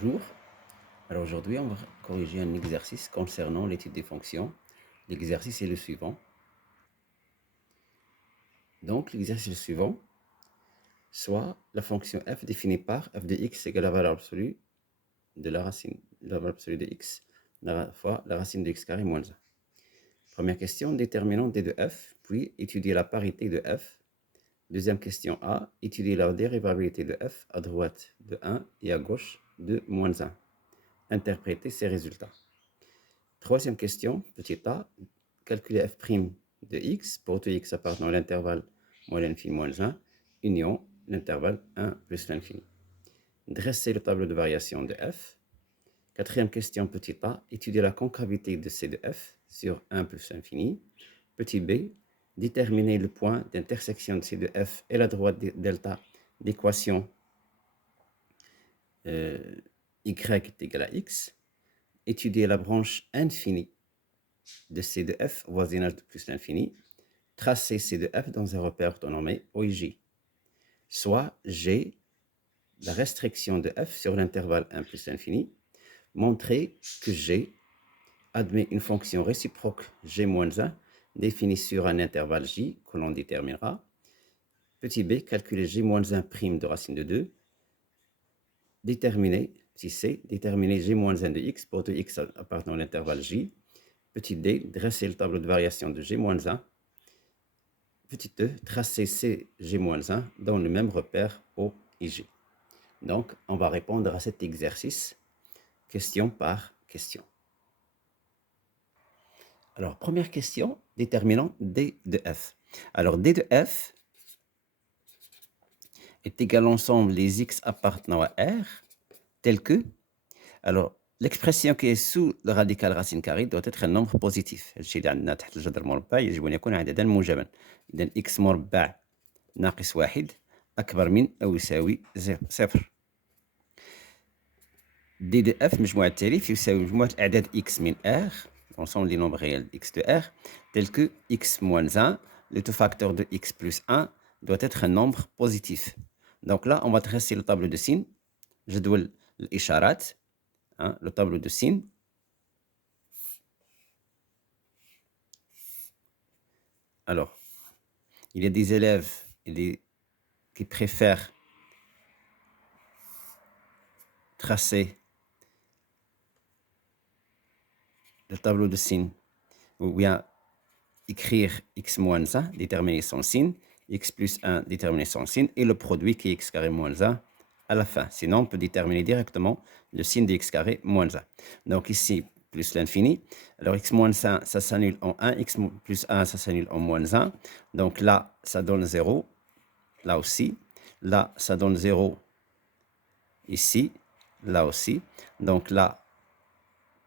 Bonjour. Alors aujourd'hui, on va corriger un exercice concernant l'étude des fonctions. L'exercice est le suivant. Donc l'exercice est le suivant. Soit la fonction f définie par f de x égale la valeur absolue de la racine, la valeur absolue de x fois la racine de x carré moins 1. Première question, déterminant d de f, puis étudier la parité de f. Deuxième question A, étudier la dérivabilité de f à droite de 1 et à gauche de moins 1. Interpréter ces résultats. Troisième question, petit a, calculer f' de x pour tout x appartenant à l'intervalle moins l'infini moins 1, union l'intervalle 1 plus l'infini. Dresser le tableau de variation de f. Quatrième question, petit a, étudier la concavité de c de f sur 1 plus l'infini. Petit b, déterminer le point d'intersection de c de f et la droite delta d'équation y est égal à x. Étudier la branche infinie de C de f, voisinage de plus l'infini, tracer C de f dans un repère orthonormé O et J. Soit G, la restriction de f sur l'intervalle 1 plus l'infini, montrer que G admet une fonction réciproque G-1 définie sur un intervalle J que l'on déterminera. Petit b, calculer G-1' de racine de 2. Déterminer, petit c, déterminer G-1 de x pour tout x appartenant à l'intervalle J. Petit d, dresser le tableau de variation de G-1. Petit e, tracer Cg-1 dans le même repère O et J. Donc, on va répondre à cet exercice, question par question. Alors, première question, déterminant d de f. Alors, d de f est égal à l'ensemble des x appartenant à R, tel que, alors, l'expression qui est sous le radical racine carrée doit être un nombre positif. الشيء اللي عندنا تحت الجذر المربع يجب أن يكون عددا موجبا. إذا x مربع ناقص 1 أكبر من أو يساوي 0. d de f مجموع التالف يساوي مجموعة أعداد x من R, l'ensemble des nombres réels x de R, tel que x moins 1, le tout facteur de x plus 1 doit être un nombre positif. Donc là, on va dresser le tableau de signes. جدول الإشارات, le tableau de signes. Alors, il y a des élèves qui préfèrent tracer le tableau de signes ou bien écrire x moins 1, déterminer son signe, x plus 1, déterminer son signe, et le produit qui est x carré moins 1 à la fin. Sinon, on peut déterminer directement le signe de x carré moins 1. Donc ici, plus l'infini. Alors x moins 1, ça s'annule en 1, x plus 1, ça s'annule en moins 1. Donc là, ça donne 0, là aussi. Là, ça donne 0 ici, là aussi. Donc là,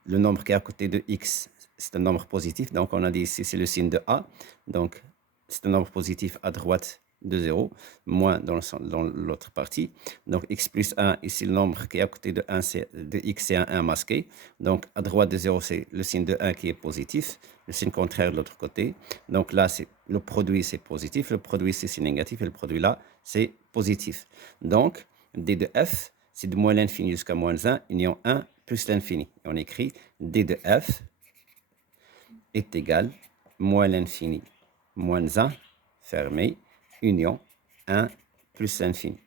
le nombre qui est à côté de x, c'est un nombre positif. Donc on a dit ici, c'est le signe de A. Donc c'est un nombre positif à droite de 0, moins dans l'autre partie. Donc x plus 1, ici le nombre qui est à côté de 1, de x, c'est un 1 masqué. Donc à droite de 0, c'est le signe de 1 qui est positif. Le signe contraire de l'autre côté. Donc là, le produit, c'est positif. Le produit, c'est négatif. Et le produit là, c'est positif. Donc d de f, c'est de moins l'infini jusqu'à moins 1, union 1 plus l'infini. Et on écrit d de f est égal moins l'infini moins 1 fermé union 1 plus l'infini.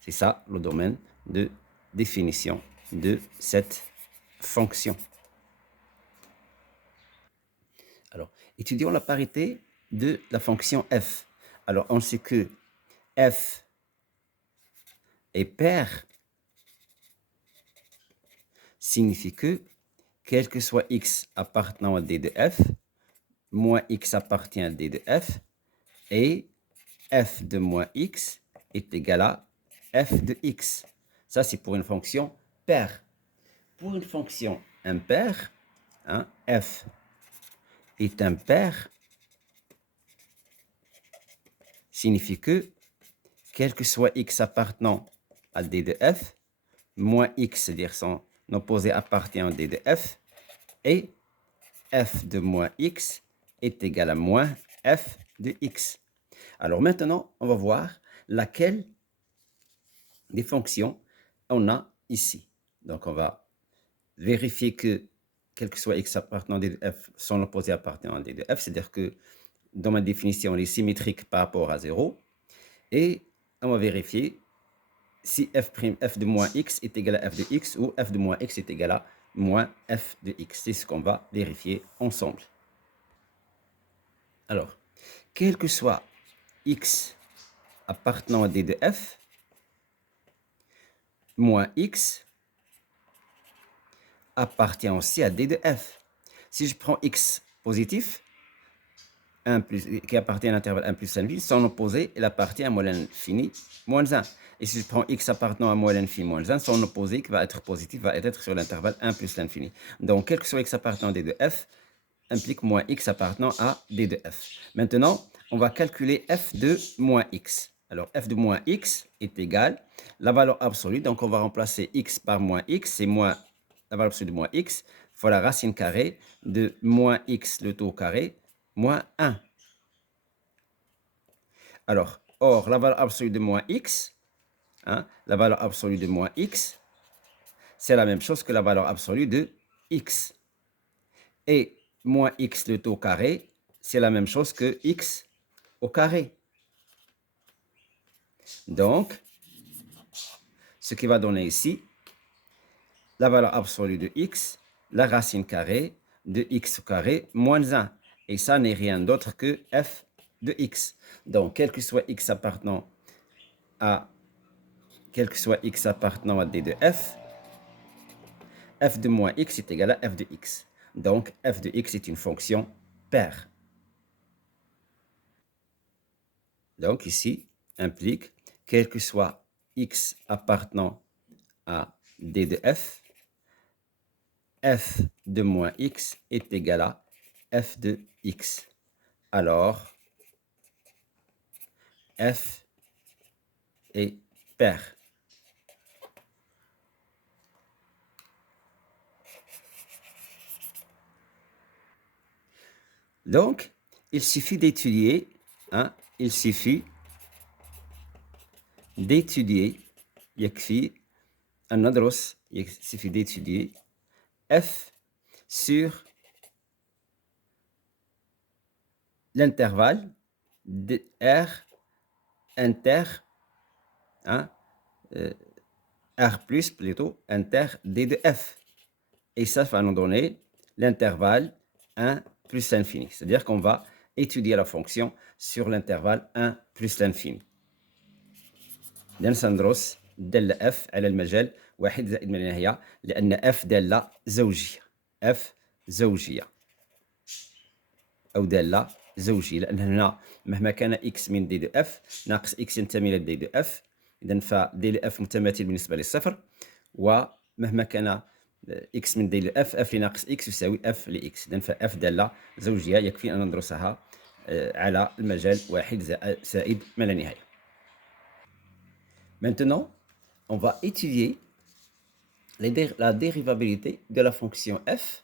C'est ça le domaine de définition de cette fonction. Alors, étudions la parité de la fonction f. Alors, on sait que f est pair signifie que, quel que soit x appartenant à d de f, moins x appartient à d de f, et f de moins x est égal à f de x. Ça, c'est pour une fonction paire. Pour une fonction impaire, f est impair signifie que, quel que soit x appartenant à d de f, moins x, c'est-à-dire son opposé appartient à d de f, et f de moins x est égal à moins f de x. Alors maintenant, on va voir laquelle des fonctions on a ici. Donc, on va vérifier que, quel que soit x appartenant à D de f, son opposé appartenant à D de f, c'est-à-dire que dans ma définition, elle est symétrique par rapport à 0. Et on va vérifier si f' de moins x est égal à f de x ou f de moins x est égal à moins f de x. C'est ce qu'on va vérifier ensemble. Alors, quel que soit x appartenant à D de f, moins x appartient aussi à D de f. Si je prends x positif, 1 plus, qui appartient à l'intervalle 1 plus l'infini, son opposé, il appartient à moins l'infini moins 1. Et si je prends x appartenant à moins l'infini moins 1, son opposé, qui va être positif, va être sur l'intervalle 1 plus l'infini. Donc, quel que soit x appartenant à D de f, implique moins x appartenant à D de f. Maintenant, on va calculer f de moins x. Alors, f de moins x est égal à la valeur absolue. Donc, on va remplacer x par moins x. C'est moins la valeur absolue de moins x fois la racine carrée de moins x le tout au carré moins 1. Alors, or, la valeur absolue de moins x, la valeur absolue de moins x, c'est la même chose que la valeur absolue de x. Et moins x le tout au carré, c'est la même chose que x au carré. Donc, ce qui va donner ici, la valeur absolue de x, la racine carrée de x au carré moins 1. Et ça n'est rien d'autre que f de x. Donc, quel que soit x appartenant à D de f, f de moins x est égal à f de x. Donc, f de x est une fonction paire. Donc, ici, implique, quel que soit x appartenant à D de f, f de moins x est égal à f de x. Alors, f est paire. Donc, il suffit d'étudier, il suffit d'étudier, il suffit d'étudier f sur l'intervalle de R inter, R plus plutôt, inter D de f. Et ça va nous donner l'intervalle 1 plus l'infini. C'est-à-dire qu'on va étudier la fonction sur l'intervalle 1 plus l'infini. سندرس دالة f على المجال 1 زائد ما لا نهاية لأن f دالة زوجية. f زوجية أو دالة زوجية، لأن هنا مهما كان x من d de f ناقص x ينتمي إلى d de f، إذا ف d de f متماثل بالنسبة للصفر، ومهما كان x من d de f لناقص x يساوي f لx. إذا ف f دالة زوجية يكفي أن ندرسها على المجال 1 زائد ما لا نهاية. Maintenant, on va étudier la dérivabilité de la fonction f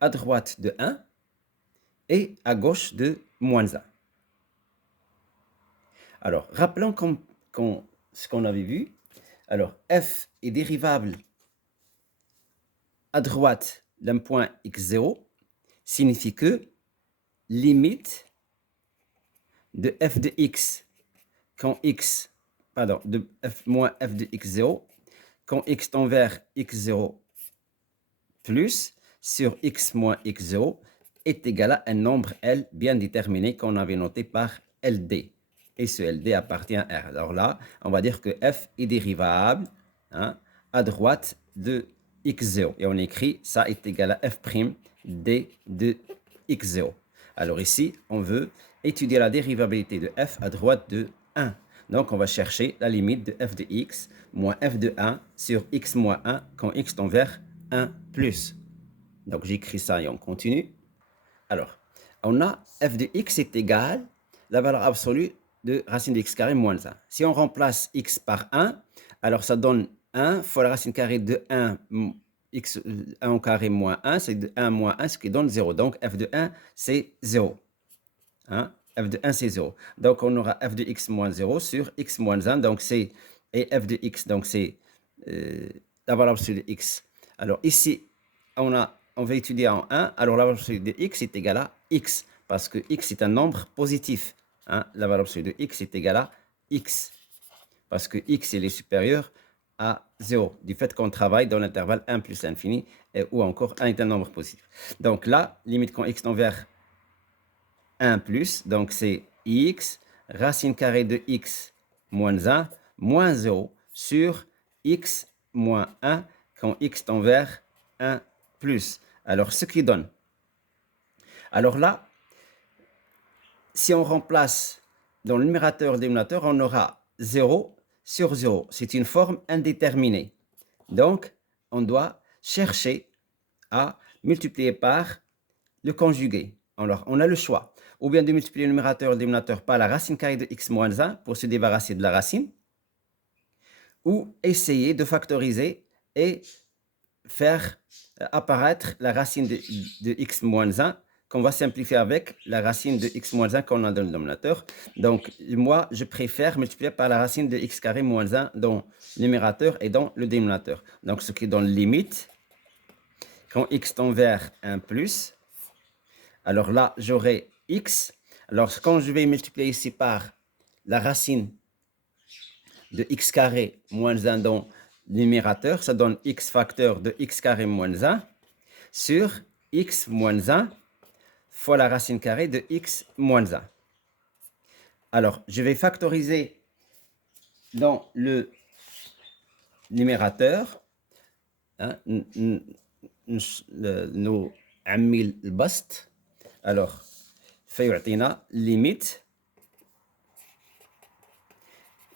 à droite de 1 et à gauche de moins 1. Alors, rappelons ce qu'on avait vu. Alors, f est dérivable à droite d'un point x0 signifie que limite de f de x quand x, pardon, de f moins f de x0 quand x tend vers x0 plus sur x moins x0 est égal à un nombre L bien déterminé qu'on avait noté par LD. Et ce LD appartient à R. Alors là, on va dire que f est dérivable à droite de x0. Et on écrit ça est égal à f' d de x0. Alors ici, on veut étudier la dérivabilité de f à droite de 1. Donc, on va chercher la limite de f de x moins f de 1 sur x moins 1 quand x tend vers 1 plus. Donc, j'écris ça et on continue. Alors, on a f de x est égal à la valeur absolue de racine de x carré moins 1. Si on remplace x par 1, alors ça donne 1 fois la racine carrée de 1, x 1 au carré moins 1, c'est de 1 moins 1, ce qui donne 0. Donc, f de 1, c'est 0. F de 1, c'est 0. Donc, on aura f de x moins 0 sur x moins 1. Donc, c'est et f de x, donc c'est la valeur absolue de x. Alors ici, on va étudier en 1, alors la valeur absolue de x est égale à x, parce que x est un nombre positif. Hein? La valeur absolue de x est égale à x, parce que x est supérieur à 0, du fait qu'on travaille dans l'intervalle 1 plus l'infini, ou encore 1 est un nombre positif. Donc là, limite quand x tend vers 1 plus, donc c'est x, racine carrée de x moins 1, moins 0, sur x moins 1, quand x tend vers 1 plus. Alors, ce qui donne. Alors là, si on remplace dans le numérateur et le dénominateur, on aura 0 sur 0. C'est une forme indéterminée. Donc, on doit chercher à multiplier par le conjugué. Alors, on a le choix. Ou bien de multiplier le numérateur et le dénominateur par la racine carrée de x moins 1 pour se débarrasser de la racine. Ou essayer de factoriser et faire apparaître la racine de x moins 1 qu'on va simplifier avec la racine de x moins 1 qu'on a dans le dénominateur. Donc, moi, je préfère multiplier par la racine de x carré moins 1 dans le numérateur et dans le dénominateur. Donc, ce qui donne limite, quand x tend vers 1 plus, alors là, j'aurai x. Alors, quand je vais multiplier ici par la racine de x carré moins 1 dans le numérateur, ça donne x facteur de x carré moins 1 sur x moins 1 fois la racine carrée de x moins 1. Alors, je vais factoriser dans le numérateur. Hein, nous عمي البسط. Alors, فيعطينا limite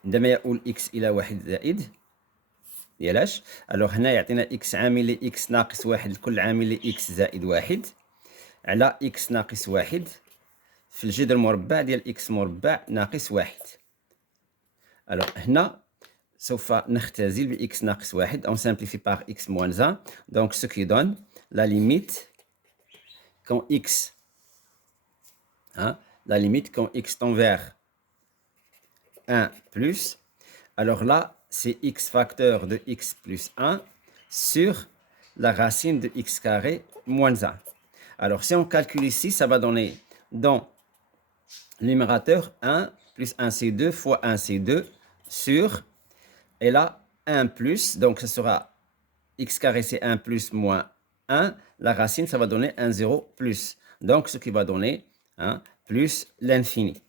عندما يؤول x إلى 1 زائد ديالاش. alors هنا يعطينا x عامل ل x ناقص 1 لكل عامل ل x زائد 1 على x ناقص 1 في الجذر المربع ديال x مربع ناقص 1. alors هنا سوف نختزل ب x ناقص 1. on simplifie par x moins 1. donc ce qui donne la limite quand x, hein, la limite quand x tend vers 1 plus, alors là, c'est x facteur de x plus 1 sur la racine de x carré moins 1. Alors, si on calcule ici, ça va donner dans le numérateur 1 plus 1 c'est 2 fois 1 c'est 2 sur, et là, 1 plus, donc ce sera x carré c'est 1 plus moins 1, la racine, ça va donner 1, 0 plus. Donc, ce qui va donner plus l'infini.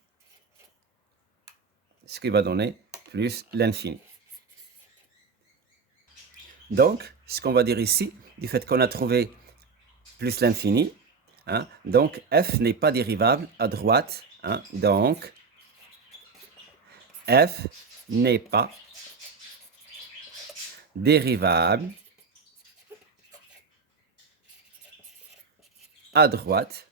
Ce qui va donner plus l'infini. Donc, ce qu'on va dire ici, du fait qu'on a trouvé plus l'infini, donc f n'est pas dérivable à droite. Donc, f n'est pas dérivable à droite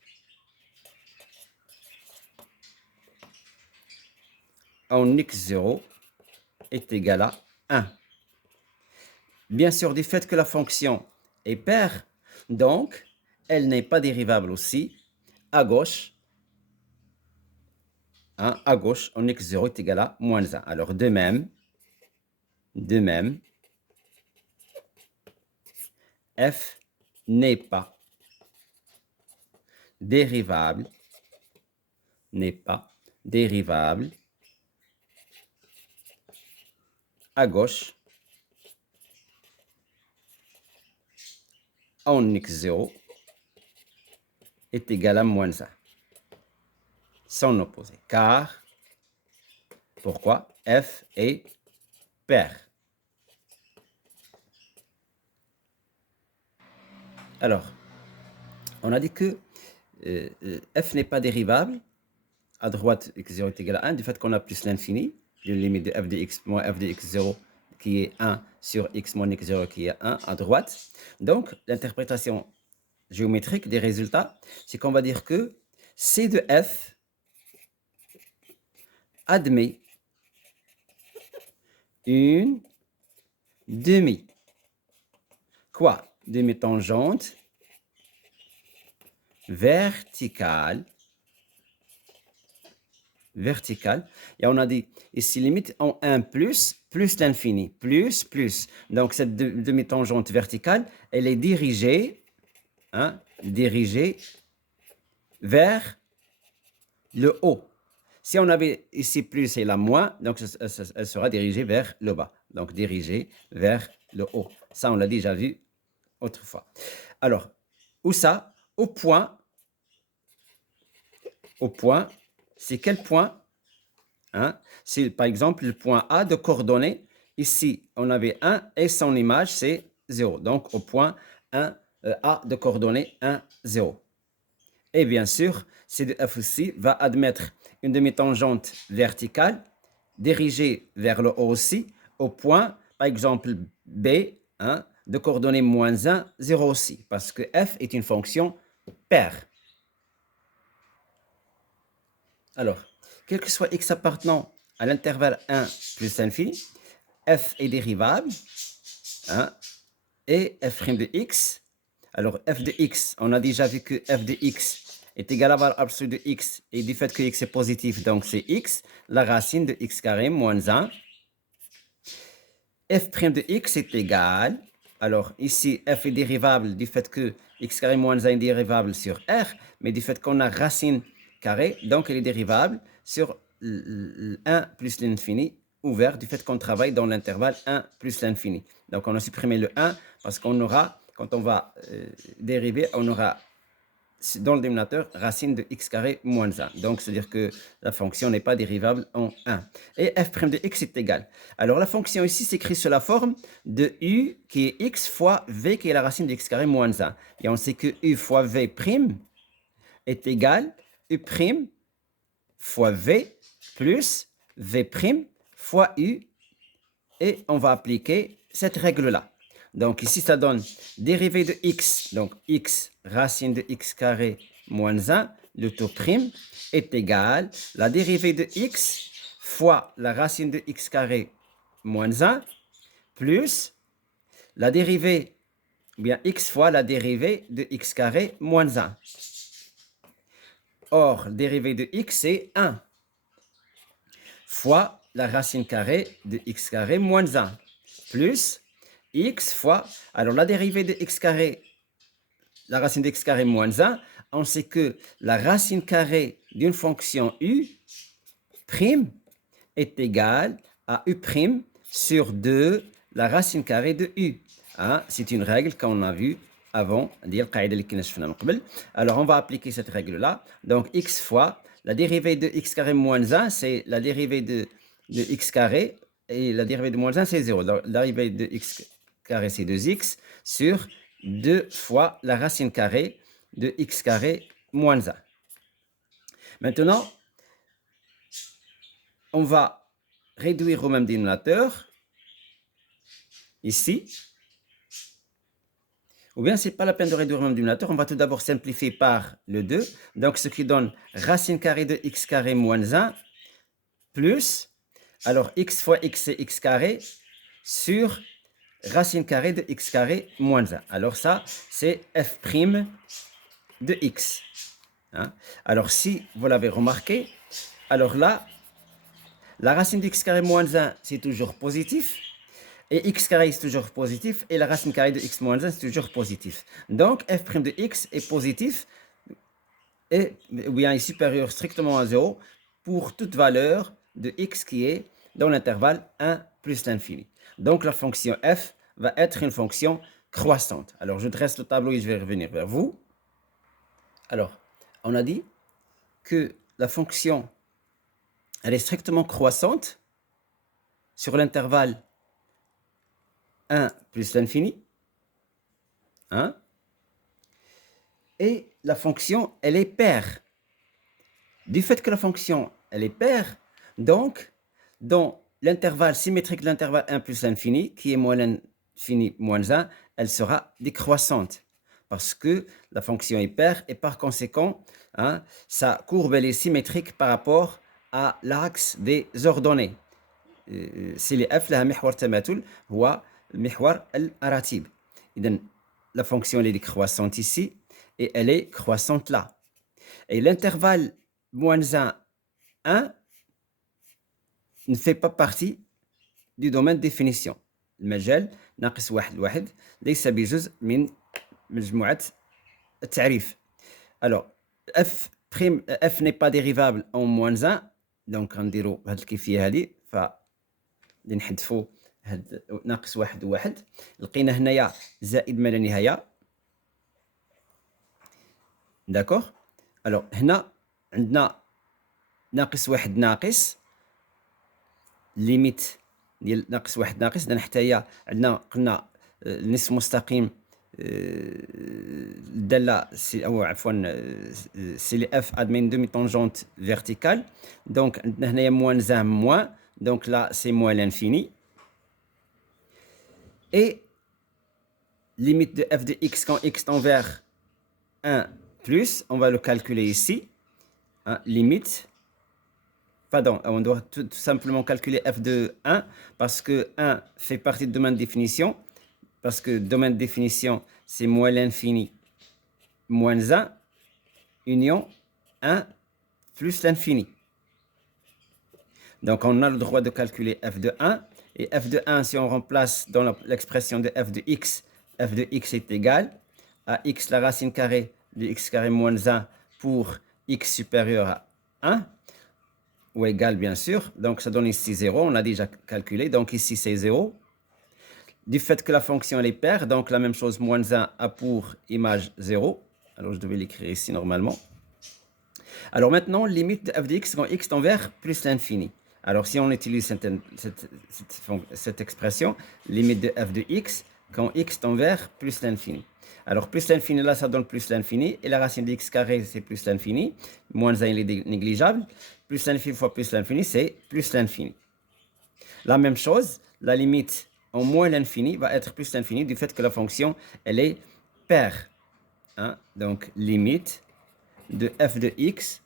en x0 est égal à 1. Bien sûr, du fait que la fonction est paire, donc elle n'est pas dérivable aussi à gauche. À gauche, en x0 est égal à moins 1. Alors, de même, f n'est pas dérivable, à gauche en x0 est égal à moins 1. Son opposé. Car, pourquoi? F est paire. Alors, on a dit que f n'est pas dérivable à droite x0 est égal à 1 du fait qu'on a plus l'infini, une limite de f de x moins f de x0 qui est 1 sur x moins x0 qui est 1 à droite. Donc, l'interprétation géométrique des résultats, c'est qu'on va dire que C de f admet une demi. Quoi? Demi-tangente verticale verticale. Et on a dit ici limite en 1 plus l'infini, plus. Donc cette demi-tangente verticale, elle est dirigée, dirigée vers le haut. Si on avait ici plus et là moins, donc elle sera dirigée vers le bas. Donc dirigée vers le haut. Ça, on l'a déjà vu autrefois. Alors, où ça? Au point, c'est quel point? C'est par exemple le point A de coordonnées. Ici, on avait 1 et son image, c'est 0. Donc, au point 1, A de coordonnées 1, 0. Et bien sûr, C de F aussi va admettre une demi-tangente verticale dirigée vers le haut aussi, au point, par exemple, B, de coordonnées moins 1, 0 aussi, parce que F est une fonction paire. Alors, quel que soit x appartenant à l'intervalle 1 plus l'infini, f est dérivable, et f' de x. Alors, f de x, on a déjà vu que f de x est égal à la valeur absolue de x, et du fait que x est positif, donc c'est x, la racine de x carré moins 1. f' de x est égal, alors ici, f est dérivable du fait que x carré moins 1 est dérivable sur r, mais du fait qu'on a racine carrée, donc elle est dérivable sur 1 plus l'infini ouvert du fait qu'on travaille dans l'intervalle 1 plus l'infini. Donc on a supprimé le 1 parce qu'on aura, quand on va dériver, on aura dans le dénominateur racine de x carré moins 1. Donc c'est-à-dire que la fonction n'est pas dérivable en 1. Et f' de x est égal. Alors la fonction ici s'écrit sous la forme de u qui est x fois v qui est la racine de x carré moins 1. Et on sait que u fois v' est égal u' fois v plus v' fois u, et on va appliquer cette règle-là. Donc ici, ça donne dérivée de x, donc x racine de x carré moins 1, le tout prime, est égal la dérivée de x fois la racine de x carré moins 1, plus la dérivée, bien x fois la dérivée de x carré moins 1. Or, dérivée de x, c'est 1 fois la racine carrée de x carré moins 1, plus x fois, alors la dérivée de x carré, la racine de x carré moins 1, on sait que la racine carrée d'une fonction u' est égale à u' sur 2 la racine carrée de u. C'est une règle qu'on a vue avant. Alors on va appliquer cette règle-là. Donc x fois la dérivée de x carré moins 1, c'est la dérivée de x carré, et la dérivée de moins 1, c'est 0. Donc, la dérivée de x carré, c'est 2x sur 2 fois la racine carrée de x carré moins 1. Maintenant, on va réduire au même dénominateur, ici. Ou bien, ce n'est pas la peine de réduire au même dénominateur. On va tout d'abord simplifier par le 2. Donc, ce qui donne racine carrée de x carré moins 1 plus, alors x fois x, c'est x carré, sur racine carrée de x carré moins 1. Alors ça, c'est f' de x. Alors si vous l'avez remarqué, alors là, la racine de x carré moins 1, c'est toujours positif. Et x carré, c'est toujours positif. Et la racine carrée de x moins 1, c'est toujours positif. Donc, f' de x est positif et bien, est supérieur strictement à 0 pour toute valeur de x qui est dans l'intervalle 1 plus l'infini. Donc, la fonction f va être une fonction croissante. Alors, je dresse le tableau et je vais revenir vers vous. Alors, on a dit que la fonction, elle est strictement croissante sur l'intervalle 1 plus l'infini. Et la fonction, elle est paire. Du fait que la fonction, elle est paire, donc, dans l'intervalle symétrique de l'intervalle 1 plus l'infini, qui est moins l'infini moins 1, elle sera décroissante. Parce que la fonction est paire et par conséquent, sa courbe elle est symétrique par rapport à l'axe des ordonnées. C'est les f لها محور تماثل هو المحور الراتب. إذن la fonction elle est décroissante ici et elle est croissante là. Et l'intervalle moins 1, 1, ne fait pas partie du domaine de définition. المجال ناقص واحد لواحد ليس بجزء من مجموعة التعريف. Alors, f prime f n'est pas dérivable en moins 1. Donc غنديرو بهاد الكيفية هادي اللي نحذفو هاد ناقص واحد وواحد. لقينا هنايا زائد ما لا نهاية. داكوغ. الوغ هنا عندنا ناقص واحد ناقص ليميت ديال ناقص واحد ناقص. إذا حتى هي عندنا قلنا النصف مستقيم الدالة أو عفوا سي لي اف ادمين دومي طونجونت فيرتيكال. دونك عندنا هنايا موان زان موان. Donc là, c'est moins l'infini. Et limite de f de x quand x tend vers 1 plus, on va le calculer ici. Hein, limite. Pardon, on doit tout simplement calculer f de 1 parce que 1 fait partie du domaine de définition. Parce que domaine de définition, c'est moins l'infini moins 1 union 1 plus l'infini. Donc, on a le droit de calculer f de 1. Et f de 1, si on remplace dans l'expression de f de x est égal à x la racine carrée de x carré moins 1 pour x supérieur à 1, ou égal bien sûr. Donc, ça donne ici 0. On a déjà calculé. Donc, ici, c'est 0. Du fait que la fonction elle est paire, donc la même chose, moins 1 a pour image 0. Alors, je devais l'écrire ici normalement. Alors maintenant, limite de f de x quand x tend vers plus l'infini. Alors, si on utilise cette expression, limite de f de x quand x tend vers plus l'infini. Alors, plus l'infini, là, ça donne plus l'infini. Et la racine de x carré, c'est plus l'infini. Moins 1, il est négligeable. Plus l'infini fois plus l'infini, c'est plus l'infini. La même chose, la limite en moins l'infini va être plus l'infini du fait que la fonction, elle est paire. Hein? Donc, limite de f de x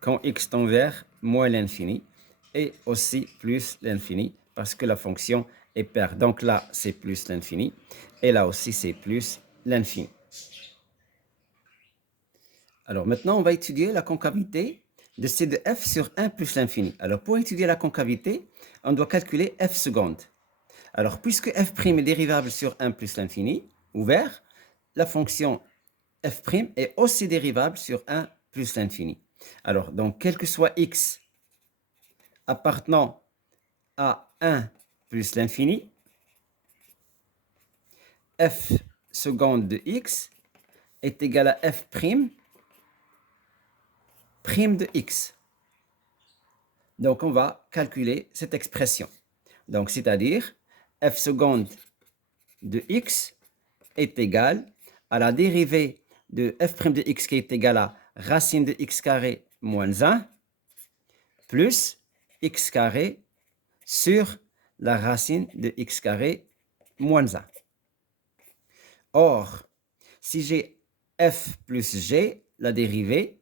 quand x tend vers moins l'infini et aussi plus l'infini parce que la fonction est paire. Donc là, c'est plus l'infini et là aussi, c'est plus l'infini. Alors maintenant, on va étudier la concavité de c de f sur 1 plus l'infini. Alors pour étudier la concavité, on doit calculer f seconde. Alors puisque f' est dérivable sur 1 plus l'infini, ouvert, la fonction f' est aussi dérivable sur 1 plus l'infini. Alors, donc, quel que soit x appartenant à 1 plus l'infini, f seconde de x est égal à f' prime de x. Donc, on va calculer cette expression. Donc, c'est-à-dire f seconde de x est égal à la dérivée de f' de x qui est égal à racine de x carré moins 1 plus x carré sur la racine de x carré moins 1. Or, si j'ai f plus g, la dérivée,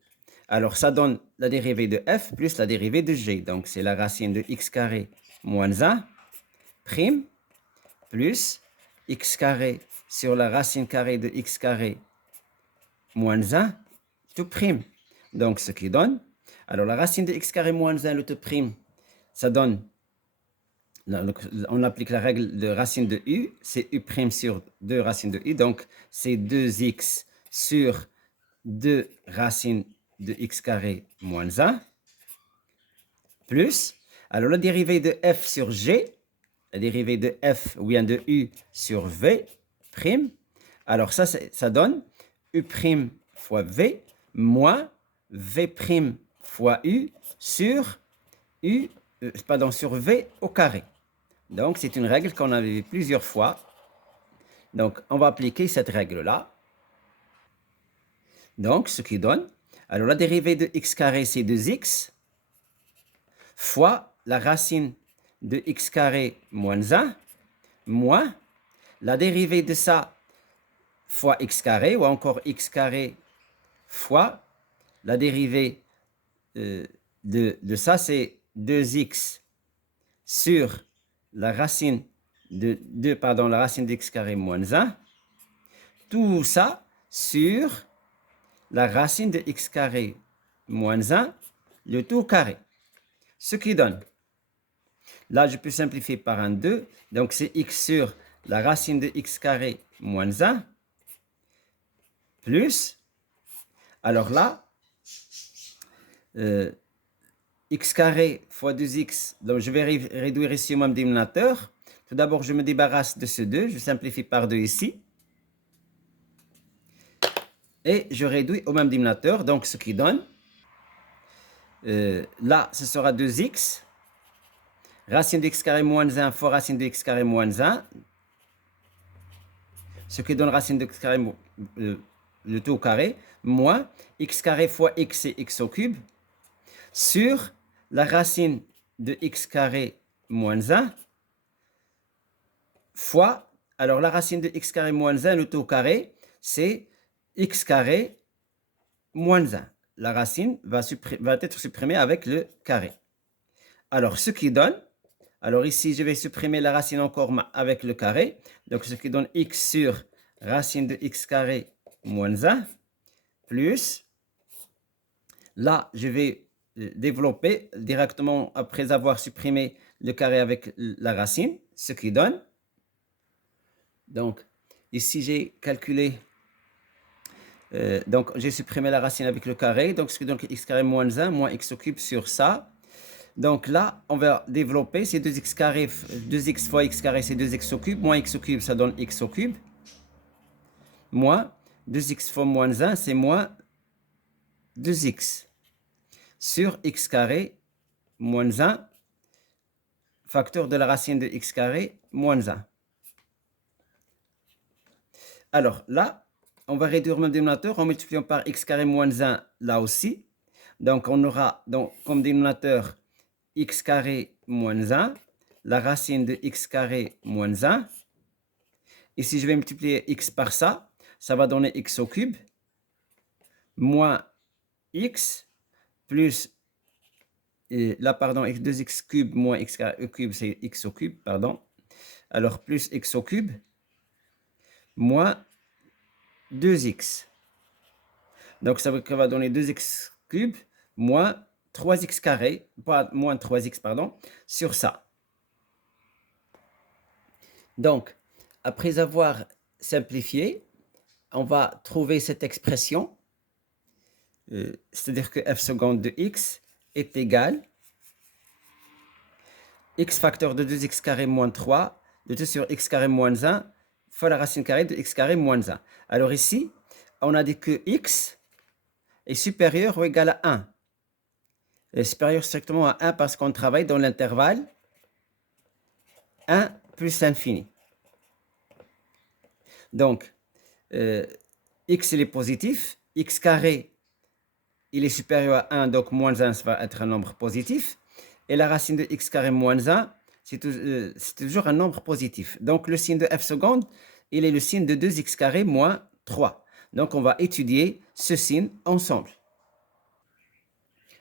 alors ça donne la dérivée de f plus la dérivée de g. Donc, c'est la racine de x carré moins 1 prime plus x carré sur la racine carrée de x carré moins 1 tout prime. Donc, ce qui donne, alors la racine de x carré moins 1, le tout prime, ça donne, on applique la règle de racine de u, c'est u prime sur 2 racines de u, donc c'est 2x sur 2 racines de x carré moins 1, plus, alors la dérivée de f sur g, la dérivée de f vient de u sur v prime, alors ça donne u prime fois v moins v' fois u sur sur v au carré. Donc, c'est une règle qu'on avait vue plusieurs fois. Donc, on va appliquer cette règle-là. Donc, ce qui donne, alors la dérivée de x carré, c'est 2x fois la racine de x carré moins 1 moins la dérivée de ça fois x carré ou encore x carré fois la dérivée de ça, c'est 2x sur la racine de la racine d'x carré moins 1. Tout ça sur la racine de x carré moins 1, le tout carré. Ce qui donne, Là, je peux simplifier par un 2. Donc, c'est x sur la racine de x carré moins 1 plus, alors là, x carré fois 2x, donc je vais réduire ici au même dénominateur. Tout d'abord, je me débarrasse de ce 2, je simplifie par 2 ici. Et je réduis au même dénominateur, donc ce qui donne, là, ce sera 2x, racine de x carré moins 1 fois racine de x carré moins 1, ce qui donne racine de x carré, le tout au carré, moins x carré fois x c'est x au cube, sur la racine de x carré moins 1 fois, alors la racine de x carré moins 1, le tout au carré, c'est x carré moins 1. La racine va être supprimée avec le carré. Alors, ce qui donne, alors ici, je vais supprimer la racine encore avec le carré. Donc, ce qui donne x sur racine de x carré moins 1 plus, là, je vais développer directement après avoir supprimé le carré avec la racine, ce qui donne. Donc, ici, j'ai calculé, donc j'ai supprimé la racine avec le carré, donc ce qui donne x carré moins 1 moins x au cube sur ça. Donc là, on va développer, c'est 2x carré, 2x fois x carré, c'est 2x au cube, moins x au cube, ça donne x au cube, moins 2x fois moins 1, c'est moins 2x, sur x carré moins 1, facteur de la racine de x carré moins 1. Alors là, on va réduire le dénominateur en multipliant par x carré moins 1 là aussi. Donc on aura donc, comme dénominateur x carré moins 1, la racine de x carré moins 1. Et si je vais multiplier x par ça, ça va donner x au cube, moins x, plus, et là, pardon, 2x cube moins x carré cube, c'est x au cube, pardon. Alors, plus x au cube, moins 2x. Donc, ça va donner 2x cube, moins 3x carré, pas moins 3x, pardon, sur ça. Donc, après avoir simplifié, on va trouver cette expression, c'est-à-dire que f seconde de x est égal x facteur de 2x carré moins 3 de 2 sur x carré moins 1 fois la racine carrée de x carré moins 1. Alors ici, on a dit que x est supérieur ou égal à 1. Est supérieur strictement à 1 parce qu'on travaille dans l'intervalle 1 plus l'infini. Donc, x il est positif, x carré il est supérieur à 1, donc moins 1 ça va être un nombre positif. Et la racine de x carré moins 1, c'est toujours un nombre positif. Donc le signe de f seconde, il est le signe de 2x carré moins 3. Donc on va étudier ce signe ensemble.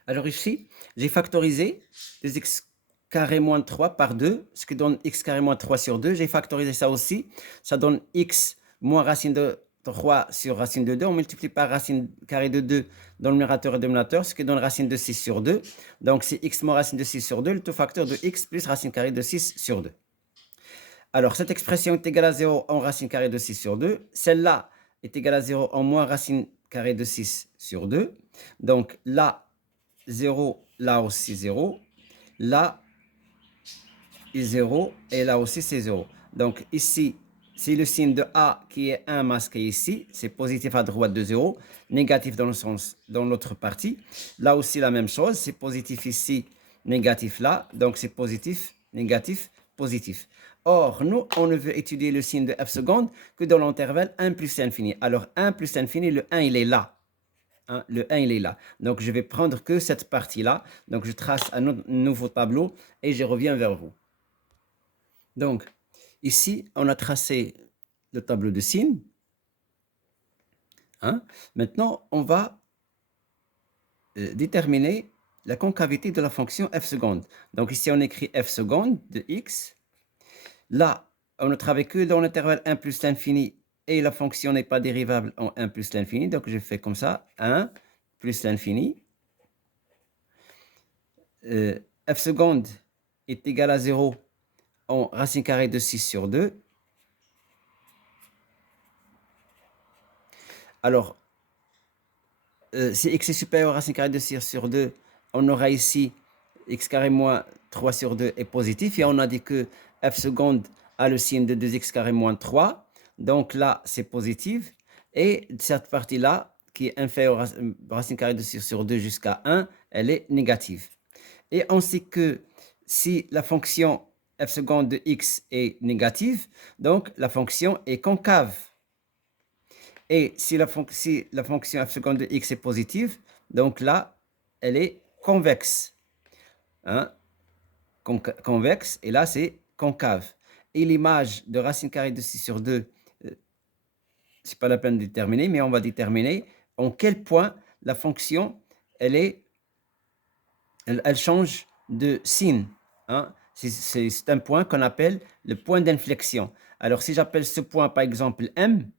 Alors ici, j'ai factorisé 2x carré moins 3 par 2, ce qui donne x carré moins 3 sur 2. J'ai factorisé ça aussi. Ça donne x moins racine de 3 sur racine de 2. On multiplie par racine carrée de 2 dans le numérateur et dénominateur, ce qui donne racine de 6 sur 2. Donc c'est x moins racine de 6 sur 2, le tout facteur de x plus racine carrée de 6 sur 2. Alors cette expression est égale à 0 en racine carrée de 6 sur 2. Celle-là est égale à 0 en moins racine carrée de 6 sur 2. Donc là, 0, là aussi 0. Là, est 0 et là aussi c'est 0. Donc ici, c'est le signe de A qui est 1 masqué ici. C'est positif à droite de 0, négatif dans le sens, dans l'autre partie. Là aussi la même chose, c'est positif ici, négatif là. Donc c'est positif, négatif, positif. Or, nous, on ne veut étudier le signe de f seconde que dans l'intervalle 1 plus l'infini. Alors 1 plus l'infini, le 1 il est là. Hein, le 1 il est là. Donc je vais prendre que cette partie-là. Donc je trace un nouveau tableau et je reviens vers vous. Donc, ici, on a tracé le tableau de signes. Hein? Maintenant, on va déterminer la concavité de la fonction f seconde. Donc, ici, on écrit f seconde de x. Là, on ne travaille que dans l'intervalle 1 plus l'infini et la fonction n'est pas dérivable en 1 plus l'infini. Donc, je fais comme ça, 1 plus l'infini. F seconde est égal à 0 en racine carrée de 6 sur 2. Alors, si x est supérieur à racine carrée de 6 sur 2, on aura ici x carré moins 3 sur 2 est positif. Et on a dit que f seconde a le signe de 2x carré moins 3. Donc là, c'est positif. Et cette partie-là, qui est inférieure à racine carrée de 6 sur 2 jusqu'à 1, elle est négative. Et on sait que si la fonction f seconde de x est négative, donc la fonction est concave. Et si la fonction f seconde de x est positive, donc là, elle est convexe. Hein? Convexe, et là, c'est concave. Et l'image de racine carrée de 6 sur 2, c'est pas la peine de déterminer, mais on va déterminer en quel point la fonction, elle change de signe. Hein? C'est un point qu'on appelle le point d'inflexion. Alors, si j'appelle ce point, par exemple, M,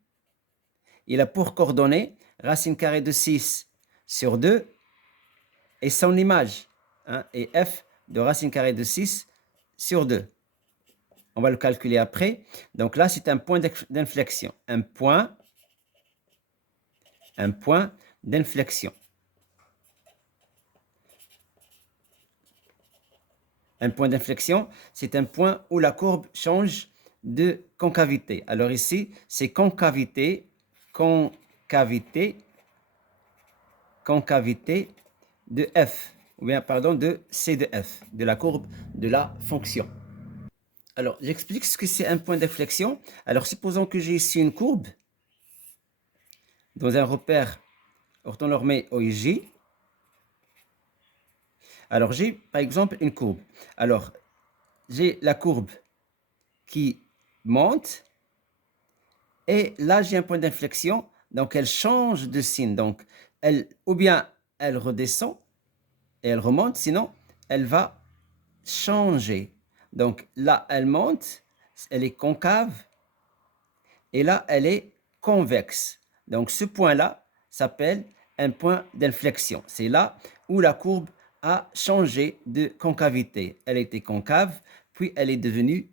il a pour coordonnée racine carrée de 6 sur 2 et son image. Hein, et f de racine carrée de 6 sur 2. On va le calculer après. Donc là, c'est un point d'inflexion. Un point d'inflexion. Un point d'inflexion, c'est un point où la courbe change de concavité. Alors ici, c'est concavité de f, ou bien, pardon, de c de f, de la courbe de la fonction. Alors, j'explique ce que c'est un point d'inflexion. Alors, supposons que j'ai ici une courbe dans un repère orthonormé OIJ. Alors, j'ai par exemple une courbe. Alors, j'ai la courbe qui monte et là, j'ai un point d'inflexion. Donc, elle change de signe. Donc, ou bien elle redescend et elle remonte, sinon, elle va changer. Donc, là, elle monte, elle est concave et là, elle est convexe. Donc, ce point-là s'appelle un point d'inflexion. C'est là où la courbe a changé de concavité. Elle était concave, puis elle est devenue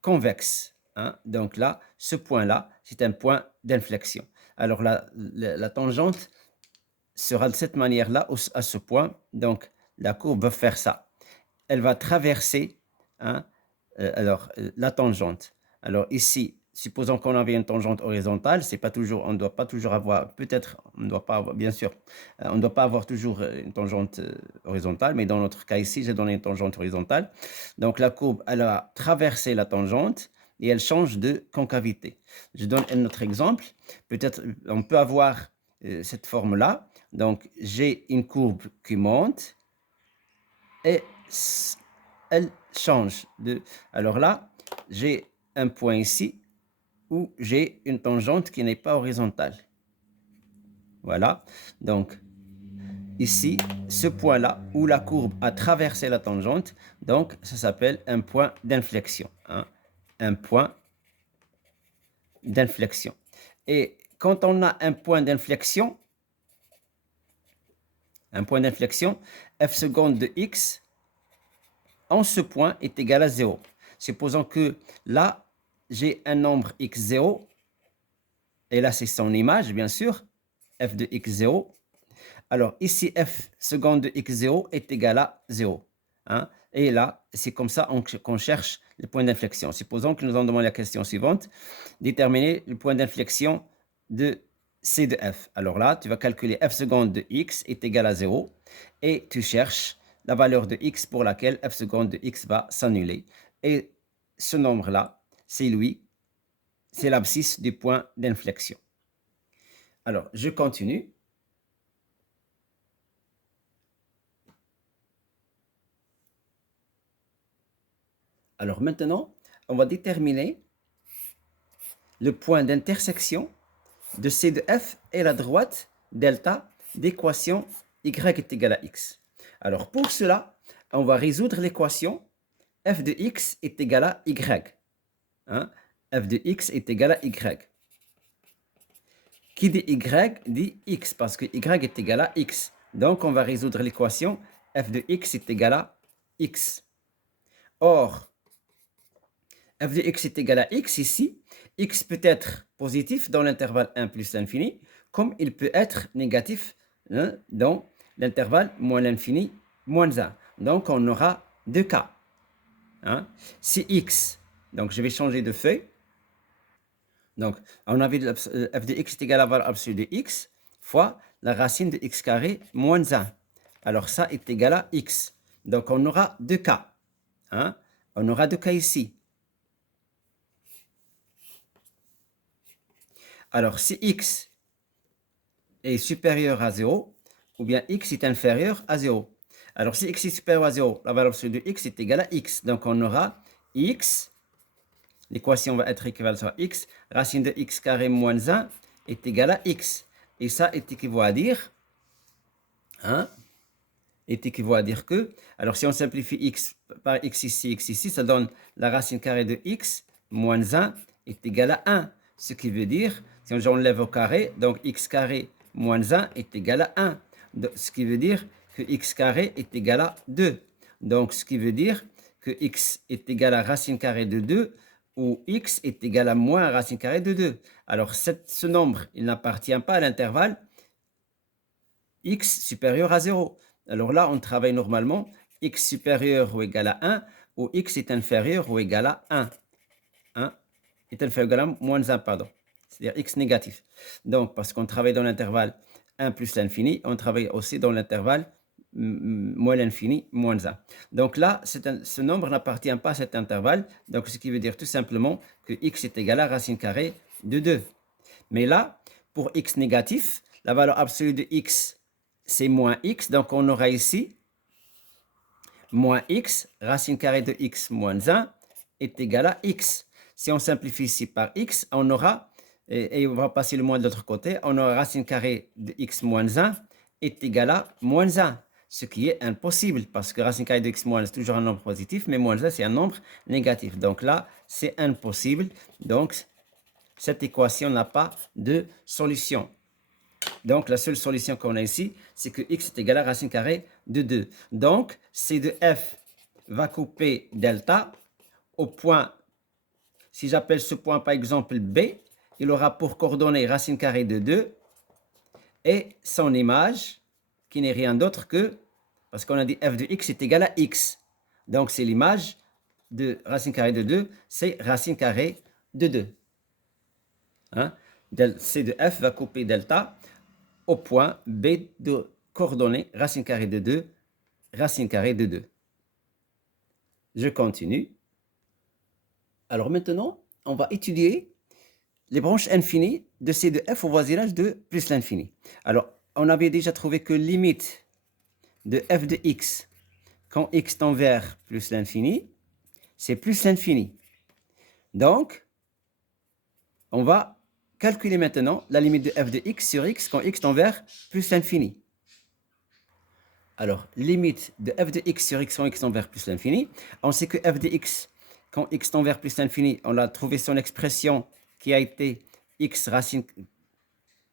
convexe. Hein? Donc là, ce point-là, c'est un point d'inflexion. Alors, la tangente sera de cette manière-là à ce point. Donc, la courbe va faire ça. Elle va traverser la tangente. Alors ici, supposons qu'on avait une tangente horizontale, c'est pas toujours, on ne doit pas toujours avoir, peut-être, on ne doit pas avoir, bien sûr, on ne doit pas avoir toujours une tangente horizontale, mais dans notre cas ici, j'ai donné une tangente horizontale. Donc la courbe, elle a traversé la tangente et elle change de concavité. Je donne un autre exemple. Peut-être, on peut avoir cette forme-là. Donc, j'ai une courbe qui monte et elle change de... Alors là, j'ai un point ici où j'ai une tangente qui n'est pas horizontale. Voilà. Donc, ici, ce point-là où la courbe a traversé la tangente, donc ça s'appelle un point d'inflexion. Hein? Un point d'inflexion. Et quand on a un point d'inflexion, f seconde de x, en ce point est égal à 0. Supposons que là, j'ai un nombre x0, et là, c'est son image, bien sûr, f de x0. Alors, ici, f seconde de x0 est égal à 0. Hein? Et là, c'est comme ça qu'on cherche le point d'inflexion. Supposons que nous en demandons la question suivante. Déterminer le point d'inflexion de c de f. Alors là, tu vas calculer f seconde de x est égal à 0 et tu cherches la valeur de x pour laquelle f seconde de x va s'annuler. Et ce nombre-là, c'est lui, c'est l'abscisse du point d'inflexion. Alors, je continue. Alors maintenant, on va déterminer le point d'intersection de C de F et la droite delta d'équation y est égal à x. Alors pour cela, on va résoudre l'équation f de x est égal à y. Hein? F de x est égal à y. Qui dit y dit x, parce que y est égal à x. Donc on va résoudre l'équation f de x est égal à x. Or, f de x est égal à x ici. X peut être positif dans l'intervalle 1 plus l'infini, comme il peut être négatif dans l'intervalle moins l'infini moins 1. Donc, on aura deux cas. Hein. Si x, donc je vais changer de feuille. Donc, on avait f de x est égal à la valeur absolue de x fois la racine de x carré moins 1. Alors, ça est égal à x. Donc, on aura deux cas. Hein. On aura deux cas ici. Alors, si x est supérieur à 0, ou bien x est inférieur à 0. Alors, si x est supérieur à 0, la valeur absolue de x est égale à x. Donc, on aura x, l'équation va être équivalente à x, racine de x carré moins 1 est égale à x. Et ça est équivaut à dire, hein, est équivaut à dire que, alors si on simplifie x par x ici, ça donne la racine carrée de x moins 1 est égal à 1. Ce qui veut dire, si j'enlève au carré, donc x carré moins 1 est égal à 1. Ce qui veut dire que x carré est égal à 2. Donc, ce qui veut dire que x est égal à racine carrée de 2 ou x est égal à moins racine carrée de 2. Alors, ce nombre, il n'appartient pas à l'intervalle x supérieur à 0. Alors là, on travaille normalement x supérieur ou égal à 1 ou x est inférieur ou égal à 1. 1 est inférieur ou égal à moins 1, pardon. C'est-à-dire x négatif. Donc, parce qu'on travaille dans l'intervalle 1 plus l'infini, on travaille aussi dans l'intervalle moins l'infini, moins 1. Donc là, ce nombre n'appartient pas à cet intervalle. Donc, ce qui veut dire tout simplement que x est égal à racine carrée de 2. Mais là, pour x négatif, la valeur absolue de x, c'est moins x. Donc, on aura ici moins x, racine carrée de x moins 1 est égal à x. Si on simplifie ici par x, on aura, et on va passer le moins de l'autre côté, on aura racine carrée de x moins 1 est égal à moins 1. Ce qui est impossible, parce que racine carrée de x moins 1 c'est toujours un nombre positif, mais moins 1 c'est un nombre négatif. Donc là, c'est impossible. Donc, cette équation n'a pas de solution. Donc, la seule solution qu'on a ici, c'est que x est égal à racine carrée de 2. Donc, C de f va couper delta au point, si j'appelle ce point par exemple B, il aura pour coordonnée racine carrée de 2 et son image, qui n'est rien d'autre que, parce qu'on a dit f de x est égal à x. Donc, c'est l'image de racine carrée de 2, c'est racine carrée de 2. Hein? C de f va couper delta au point B de coordonnées racine carrée de 2, racine carrée de 2. Je continue. Alors maintenant, on va étudier les branches infinies de C de f au voisinage de plus l'infini. Alors, on avait déjà trouvé que limite de f de x quand x tend vers plus l'infini, c'est plus l'infini. Donc, on va calculer maintenant la limite de f de x sur x quand x tend vers plus l'infini. Alors, limite de f de x sur x quand x tend vers plus l'infini. On sait que f de x, quand x tend vers plus l'infini, on a trouvé son expression qui a été x racine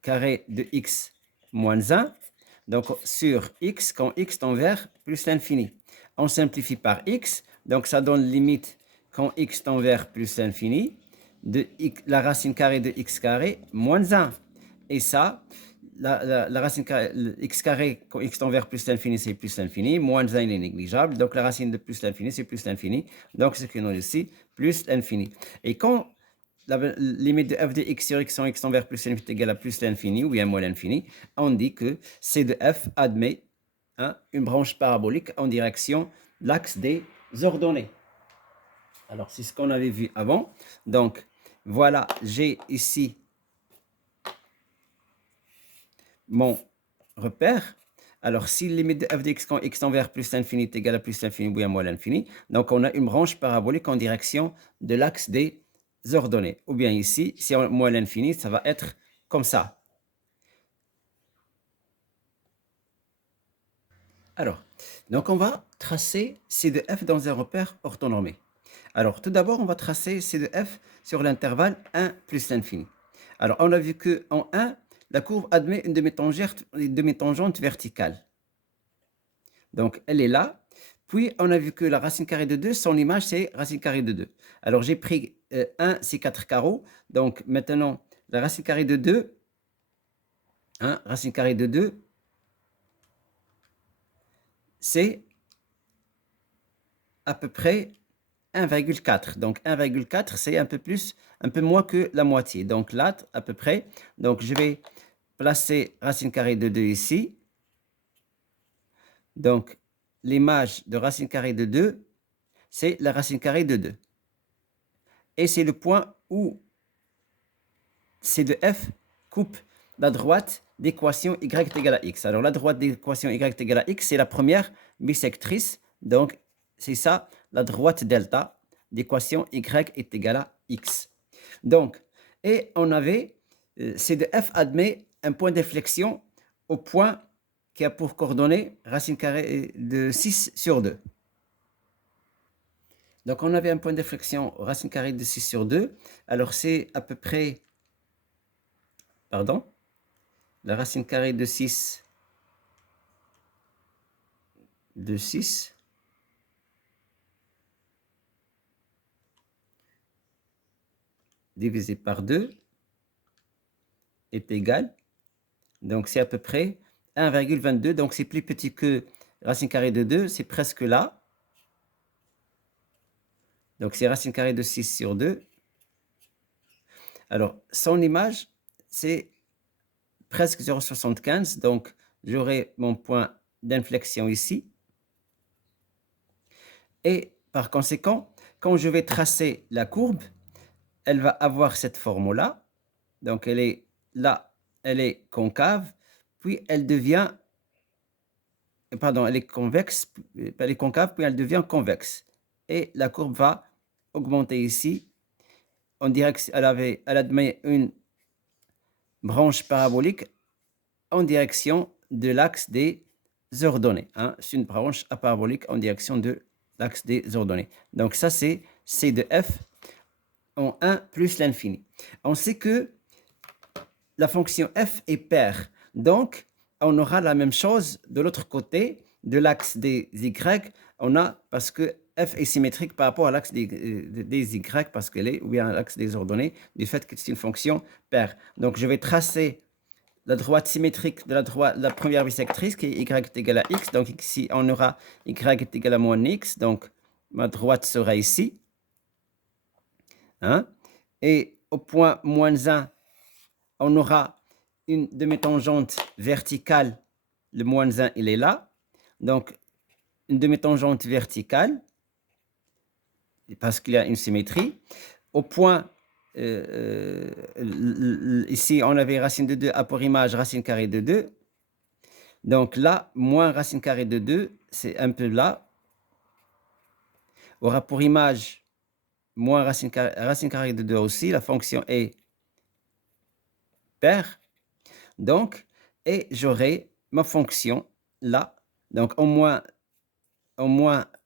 carrée de x moins 1. Donc, sur x, quand x tend vers plus l'infini. On simplifie par x. Donc, ça donne limite quand x tend vers plus l'infini de la racine carrée de x carré moins 1. Et ça, la racine carrée, x carré, quand x tend vers plus l'infini, c'est plus l'infini. Moins 1, il est négligeable. Donc, la racine de plus l'infini, c'est plus l'infini. Donc, ce qu'on a ici, plus l'infini. Et quand la limite de f de x sur x quand x tend vers plus l'infini est égale à plus l'infini ou bien moins l'infini, on dit que C de f admet une branche parabolique en direction de l'axe des ordonnées. Alors, c'est ce qu'on avait vu avant. Donc, voilà, j'ai ici mon repère. Alors, si la limite de f de x quand x tend vers plus l'infini est égale à plus l'infini ou bien moins l'infini, donc on a une branche parabolique en direction de l'axe des ordonnées. Ou bien ici, si on moins l'infini, ça va être comme ça. Alors, donc on va tracer C de f dans un repère orthonormé. Alors, tout d'abord, on va tracer C de f sur l'intervalle 1 plus l'infini. Alors, on a vu qu'en 1, la courbe admet une demi-tangente verticale. Donc, elle est là. Puis, on a vu que la racine carrée de 2, son image, c'est racine carrée de 2. Alors, j'ai pris 1, c'est 4 carreaux. Donc, maintenant, la racine carrée de 2, racine carrée de 2, c'est à peu près 1,4. Donc, 1,4, c'est un peu moins que la moitié. Donc, là, à peu près. Donc, je vais placer racine carrée de 2 ici. Donc, l'image de racine carrée de 2, c'est la racine carrée de 2. Et c'est le point où C de F coupe la droite d'équation y est égale à x. Alors, la droite d'équation y est égale à x, c'est la première bisectrice. Donc, c'est ça, la droite delta d'équation y est égale à x. Donc, et on avait, C de F admet un point d'inflexion au point qui a pour coordonnée racine carrée de 6 sur 2. Donc, on avait un point d'inflexion racine carrée de 6 sur 2. Alors, c'est à peu près, la racine carrée de 6 divisé par 2 est égal. Donc, c'est à peu près 1,22. Donc, c'est plus petit que racine carrée de 2. C'est presque là. Donc, c'est racine carrée de 6 sur 2. Alors, son image, c'est presque 0,75. Donc, j'aurai mon point d'inflexion ici. Et par conséquent, quand je vais tracer la courbe, elle va avoir cette forme-là. Donc, elle est là, elle est concave, puis elle devient, elle est convexe, elle est concave, puis elle devient convexe. Et la courbe va augmenter ici. On dirait qu'elle admet une branche parabolique en direction de l'axe des ordonnées. C'est une branche parabolique en direction de l'axe des ordonnées. Donc, ça, c'est C de F en 1 plus l'infini. On sait que la fonction f est paire. Donc, on aura la même chose de l'autre côté de l'axe des y. Parce que f est symétrique par rapport à l'axe des y, parce qu'elle est, ou bien à l'axe des ordonnées, du fait que c'est une fonction paire. Donc, je vais tracer la droite symétrique de la première bisectrice, qui est y est égal à x. Donc, ici, on aura y est égal à moins x. Donc, ma droite sera ici. Et au point moins 1, on aura une demi-tangente verticale. Le moins 1, il est là. Donc, une demi-tangente verticale, parce qu'il y a une symétrie. Au point, ici, on avait racine de 2 a pour image racine carrée de 2. Donc là, moins racine carrée de 2, c'est un peu là. Aura pour image moins racine carrée de 2 aussi. La fonction est paire. Donc, et j'aurai ma fonction là. Donc, au moins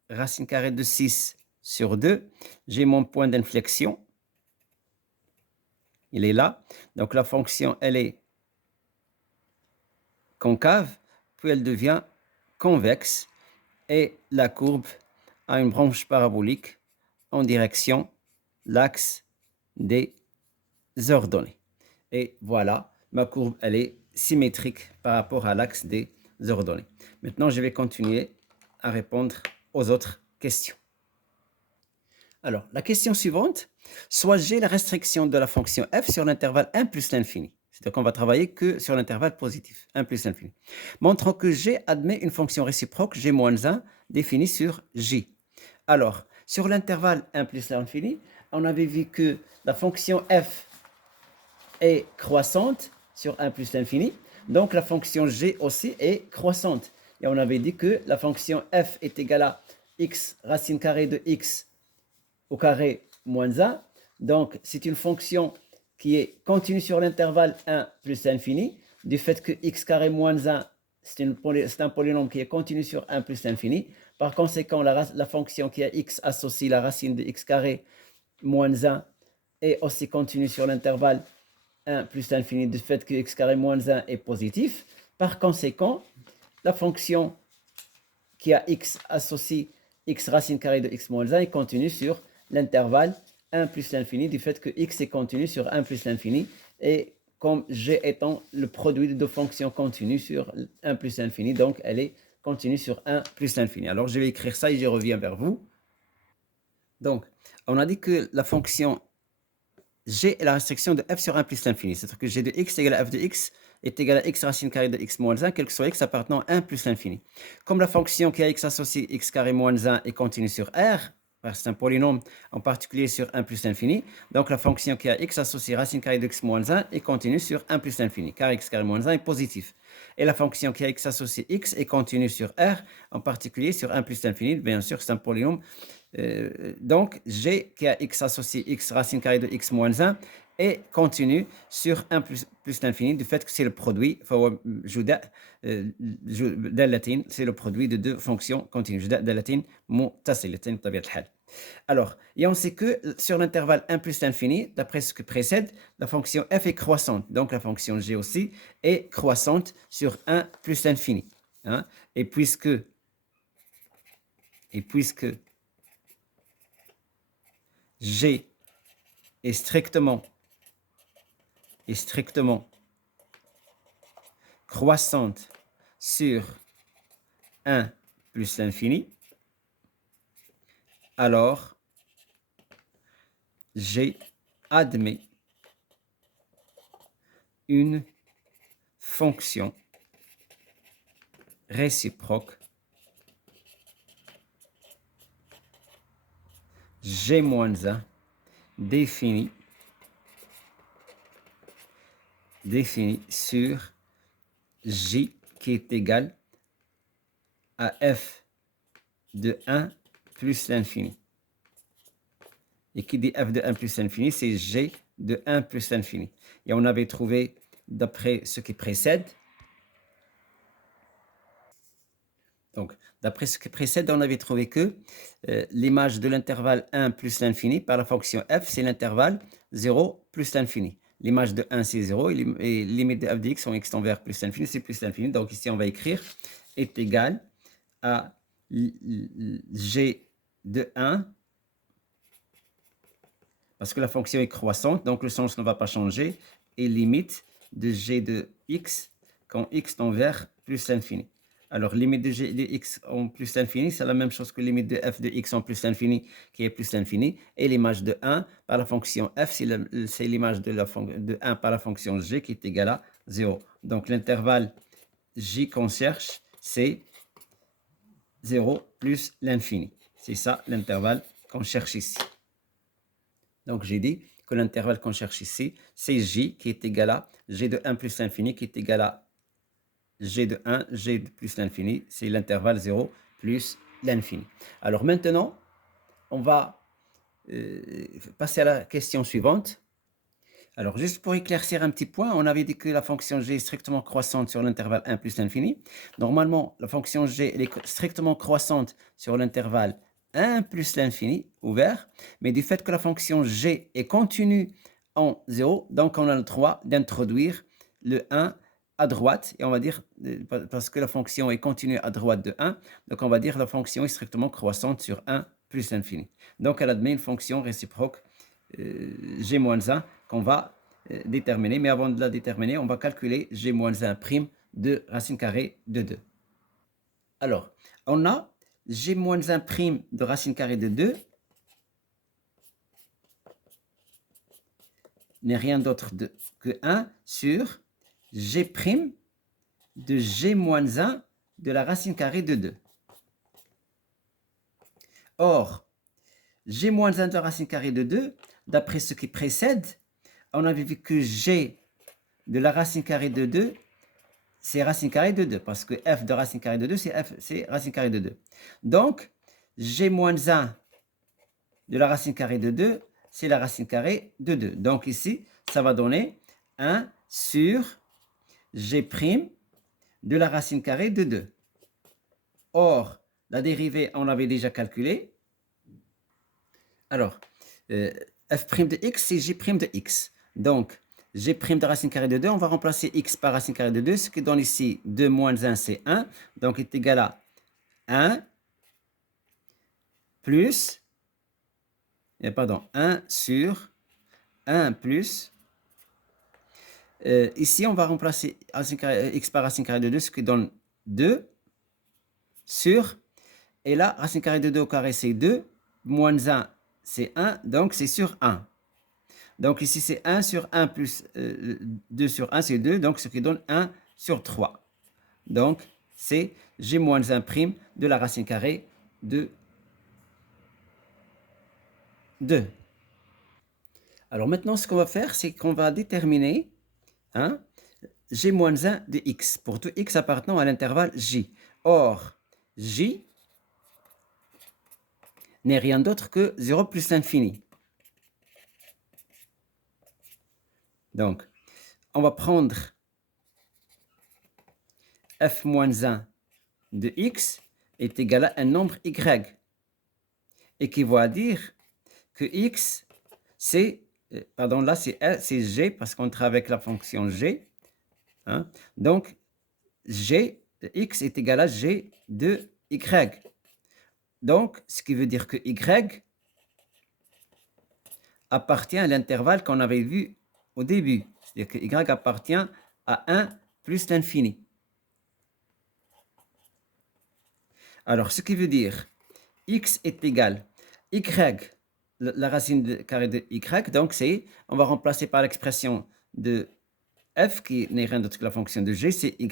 racine carrée de 6 sur 2. J'ai mon point d'inflexion. Il est là. Donc, la fonction, elle est concave, puis elle devient convexe. Et la courbe a une branche parabolique en direction l'axe des ordonnées. Et voilà, ma courbe, elle est symétrique par rapport à l'axe des ordonnées. Maintenant, je vais continuer à répondre aux autres questions. Alors, la question suivante, soit G la restriction de la fonction f sur l'intervalle 1 plus l'infini. C'est-à-dire qu'on va travailler que sur l'intervalle positif, 1 plus l'infini. Montrant que G admet une fonction réciproque G-1 définie sur J. Alors, sur l'intervalle 1 plus l'infini, on avait vu que la fonction f est croissante sur 1 plus l'infini. Donc, la fonction G aussi est croissante. Et on avait dit que la fonction f est égale à x racine carrée de x au carré moins 1. Donc, c'est une fonction qui est continue sur l'intervalle 1 plus l'infini. Du fait que x carré moins 1, c'est un polynôme qui est continu sur 1 plus l'infini. Par conséquent, la fonction qui a x associe la racine de x carré moins 1 est aussi continue sur l'intervalle 1 plus l'infini du fait que x carré moins 1 est positif. Par conséquent, la fonction qui a x associe x racine carrée de x moins 1 est continu sur l'intervalle 1 plus l'infini, du fait que x est continu sur 1 plus l'infini, et comme g étant le produit de deux fonctions continues sur 1 plus l'infini, donc elle est continue sur 1 plus l'infini. Alors je vais écrire ça et je reviens vers vous. Donc, on a dit que la fonction g est la restriction de f sur 1 plus l'infini, c'est-à-dire que g de x égale à f de x est égal à x racine carrée de x moins 1, quel que soit x appartenant à 1 plus l'infini. Comme la fonction qui a x associé x carré moins 1 est continue sur R, c'est un polynôme en particulier sur 1 plus l'infini, donc la fonction qui a x associé racine carrée de x moins 1 est continue sur 1 plus l'infini, car x carré moins 1 est positif. Et la fonction qui a x associé x est continue sur R, en particulier sur 1 plus l'infini, bien sûr c'est un polynôme. Donc g qui a x associé x racine carrée de x moins 1 est continu sur 1 plus l'infini, du fait que c'est le produit, c'est le produit de deux fonctions continues. Alors, et on sait que sur l'intervalle 1 plus l'infini, d'après ce que précède, la fonction f est croissante. Donc la fonction g aussi est croissante sur 1 plus l'infini. Hein? Et puisque g est strictement croissante sur 1 plus l'infini, alors g admet une fonction réciproque g-1 définie sur j qui est égal à f de 1 plus l'infini. Et qui dit f de 1 plus l'infini, c'est g de 1 plus l'infini. Et on avait trouvé, d'après ce qui précède, on avait trouvé que l'image de l'intervalle 1 plus l'infini par la fonction f, c'est l'intervalle 0 plus l'infini. L'image de 1, c'est 0, et limite de f de x en x tend vers plus l'infini, c'est plus l'infini. Donc ici, on va écrire est égal à g de 1, parce que la fonction est croissante, donc le sens ne va pas changer, et limite de g de x quand x tend vers plus l'infini. Alors, limite de g de x en plus l'infini, c'est la même chose que limite de f de x en plus l'infini, qui est plus l'infini. Et l'image de 1 par la fonction f, c'est l'image de 1 par la fonction g qui est égale à 0. Donc, l'intervalle j qu'on cherche, c'est 0 plus l'infini. C'est ça l'intervalle qu'on cherche ici. Donc, j'ai dit que l'intervalle qu'on cherche ici, c'est j qui est égal à g de 1 plus l'infini, qui est égal à g de 1, g de plus l'infini, c'est l'intervalle 0 plus l'infini. Alors maintenant, on va passer à la question suivante. Alors, juste pour éclaircir un petit point, on avait dit que la fonction g est strictement croissante sur l'intervalle 1 plus l'infini. Normalement, la fonction g elle est strictement croissante sur l'intervalle 1 plus l'infini, ouvert, mais du fait que la fonction g est continue en 0, donc on a le droit d'introduire le 1 à droite, et on va dire, parce que la fonction est continue à droite de 1, donc on va dire la fonction est strictement croissante sur 1 plus l'infini. Donc elle admet une fonction réciproque g-1 qu'on va déterminer, mais avant de la déterminer, on va calculer g-1' de racine carrée de 2. Alors, on a g-1' de racine carrée de 2 n'est rien d'autre que 1 sur g' de g-1 de la racine carrée de 2. Or, g-1 de la racine carrée de 2, d'après ce qui précède, on avait vu que g de la racine carrée de 2, c'est racine carrée de 2, parce que f de racine carrée de 2, c'est racine carrée de 2. Donc, g-1 de la racine carrée de 2, c'est la racine carrée de 2. Donc ici, ça va donner 1 sur g' de la racine carrée de 2. Or, la dérivée, on l'avait déjà calculée. Alors, f' de x, c'est g' de x. Donc, g' de racine carrée de 2, on va remplacer x par racine carrée de 2, ce qui donne ici 2 moins 1, c'est 1. Donc, est égal à 1 plus, pardon, 1 sur 1 plus, ici on va remplacer racine carrée, x par racine carrée de 2, ce qui donne 2 sur, et là, racine carrée de 2 au carré c'est 2, moins 1 c'est 1, donc c'est sur 1. Donc ici c'est 1 sur 1 plus 2 sur 1 c'est 2, donc ce qui donne 1 sur 3. Donc c'est g moins 1 prime de la racine carrée de 2. Alors maintenant ce qu'on va faire, c'est qu'on va déterminer g moins 1 de x, pour tout x appartenant à l'intervalle j. Or, j n'est rien d'autre que 0 plus l'infini. Donc, on va prendre f moins 1 de x est égal à un nombre y, équivaut à dire que x, c'est, pardon, là c'est g, parce qu'on travaille avec la fonction g. Donc, g de x est égal à g de y. Donc, ce qui veut dire que y appartient à l'intervalle qu'on avait vu au début. C'est-à-dire que y appartient à 1 plus l'infini. Alors, ce qui veut dire x est égal y, la racine carrée de y, donc c'est, on va remplacer par l'expression de f qui n'est rien d'autre que la fonction de g, c'est y,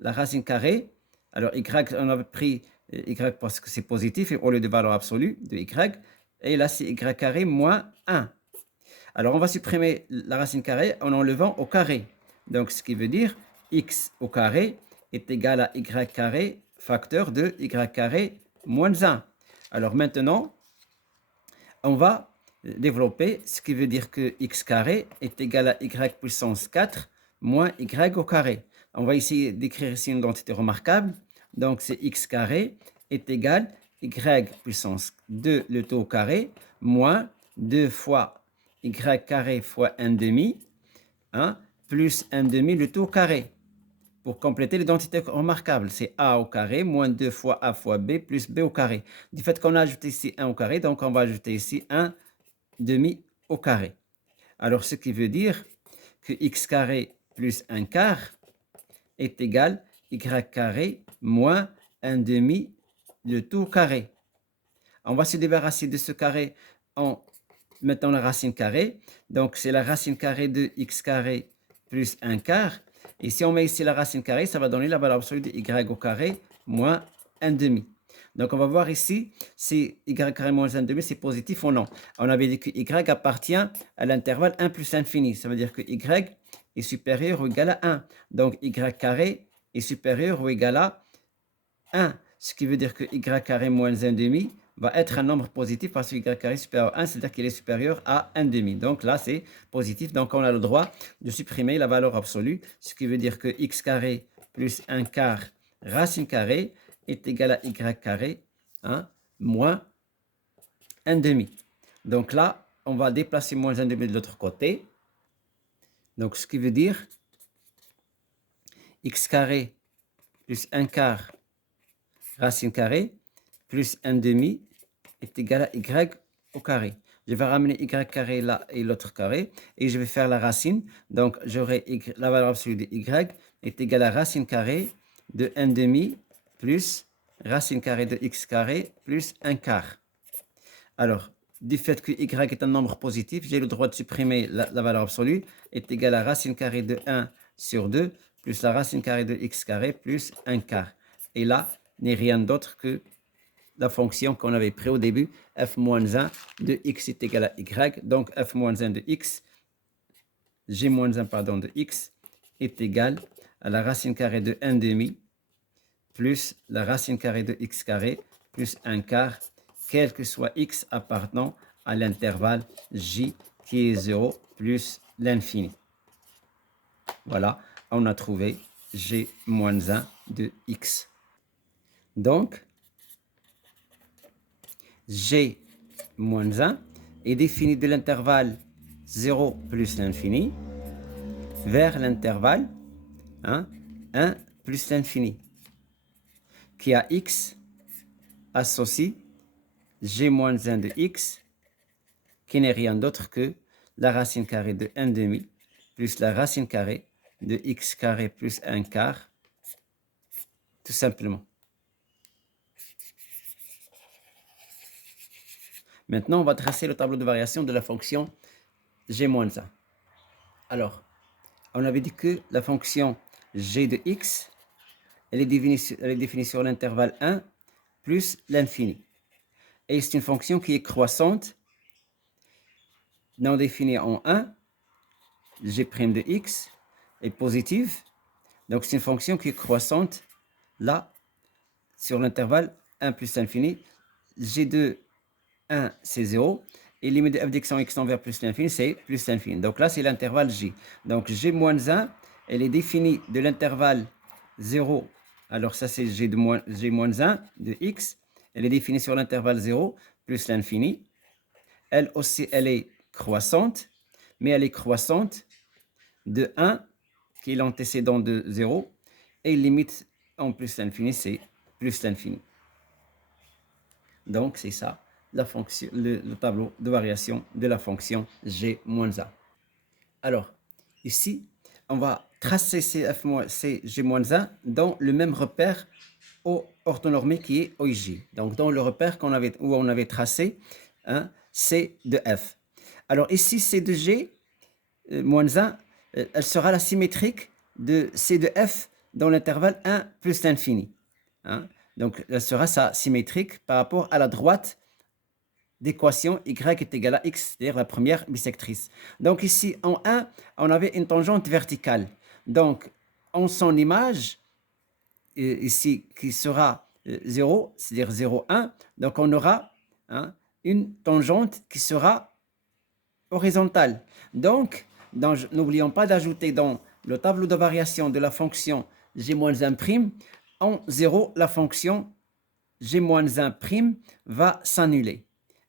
la racine carrée. Alors, y, on avait pris y parce que c'est positif et au lieu de valeur absolue de y, et là c'est y carré moins 1. Alors, on va supprimer la racine carrée en enlevant au carré. Donc, ce qui veut dire x au carré est égal à y carré facteur de y carré moins 1. Alors, maintenant, on va développer ce qui veut dire que x carré est égal à y puissance 4 moins y au carré. On va essayer d'écrire ici une identité remarquable. Donc, c'est x carré est égal à y puissance 2 le tout au carré moins 2 fois y carré fois 1 demi, plus 1 demi le tout au carré. Pour compléter l'identité remarquable, c'est a au carré moins 2 fois a fois b plus b au carré. Du fait qu'on a ajouté ici 1 au carré, donc on va ajouter ici 1 demi au carré. Alors, ce qui veut dire que x carré plus 1 quart est égal à y carré moins 1 demi le tout au carré. On va se débarrasser de ce carré en mettant la racine carrée. Donc, c'est la racine carrée de x carré plus 1 quart. Et si on met ici la racine carrée, ça va donner la valeur absolue de y au carré moins 1 demi. Donc, on va voir ici si y carré moins 1 demi, c'est positif ou non. On avait dit que y appartient à l'intervalle 1 plus infini. Ça veut dire que y est supérieur ou égal à 1. Donc, y carré est supérieur ou égal à 1. Ce qui veut dire que y carré moins 1 demi va être un nombre positif parce que y carré est supérieur à 1, c'est-à-dire qu'il est supérieur à 1 demi. Donc là, c'est positif. Donc, on a le droit de supprimer la valeur absolue, ce qui veut dire que x carré plus 1 quart racine carrée est égal à y carré moins 1 demi. Donc là, on va déplacer moins 1 demi de l'autre côté. Donc, ce qui veut dire x carré plus 1 quart racine carrée plus 1 demi est égal à y au carré. Je vais ramener y carré là et l'autre carré et je vais faire la racine. Donc, j'aurai la valeur absolue de y est égale à racine carrée de 1 demi plus racine carrée de x carré plus 1 quart. Alors, du fait que y est un nombre positif, j'ai le droit de supprimer la valeur absolue est égale à racine carrée de 1 sur 2 plus la racine carrée de x carré plus 1 quart. Et là, n'est rien d'autre que la fonction qu'on avait pris au début, f moins 1 de x est égal à y. Donc, f moins 1 de x, g moins 1 pardon, de x est égal à la racine carrée de 1 demi plus la racine carrée de x carré plus 1 quart, quel que soit x appartenant à l'intervalle j qui est 0 plus l'infini. Voilà, on a trouvé g moins 1 de x. Donc, g moins 1 est défini de l'intervalle 0 plus l'infini vers l'intervalle 1 plus l'infini qui a x associe g-1 de x, qui n'est rien d'autre que la racine carrée de 1 demi plus la racine carrée de x carré plus 1 quart, tout simplement. Maintenant, on va tracer le tableau de variation de la fonction g-1. Alors, on avait dit que la fonction g de x, elle est définie sur l'intervalle 1 plus l'infini. Et c'est une fonction qui est croissante, non définie en 1, g' de x est positive. Donc, c'est une fonction qui est croissante, là, sur l'intervalle 1 plus l'infini. G de 1, c'est 0. Et limite de f d'x en x tend vers plus l'infini, c'est plus l'infini. Donc là, c'est l'intervalle j. Donc, g-1, elle est définie de l'intervalle 0. Alors, ça, c'est g-1 de x. Elle est définie sur l'intervalle 0 plus l'infini. Elle aussi, elle est croissante, mais elle est croissante de 1, qui est l'antécédent de 0, et limite en plus l'infini, c'est plus l'infini. Donc, c'est ça la fonction, le tableau de variation de la fonction g-a. Alors, ici, on va tracer ces g-a dans le même repère orthonormé qui est OIJ. Donc, dans le repère où on avait tracé C de f. Alors, ici, C de g-1, elle sera la symétrique de C de f dans l'intervalle 1 plus l'infini. Donc, elle sera sa symétrique par rapport à la droite d'équation y est égal à x, c'est-à-dire la première bisectrice. Donc ici, en 1, on avait une tangente verticale. Donc, en son image, ici, qui sera 0, c'est-à-dire 0, 1, donc on aura une tangente qui sera horizontale. Donc, n'oublions pas d'ajouter dans le tableau de variation de la fonction g-1', en 0, la fonction g-1' va s'annuler.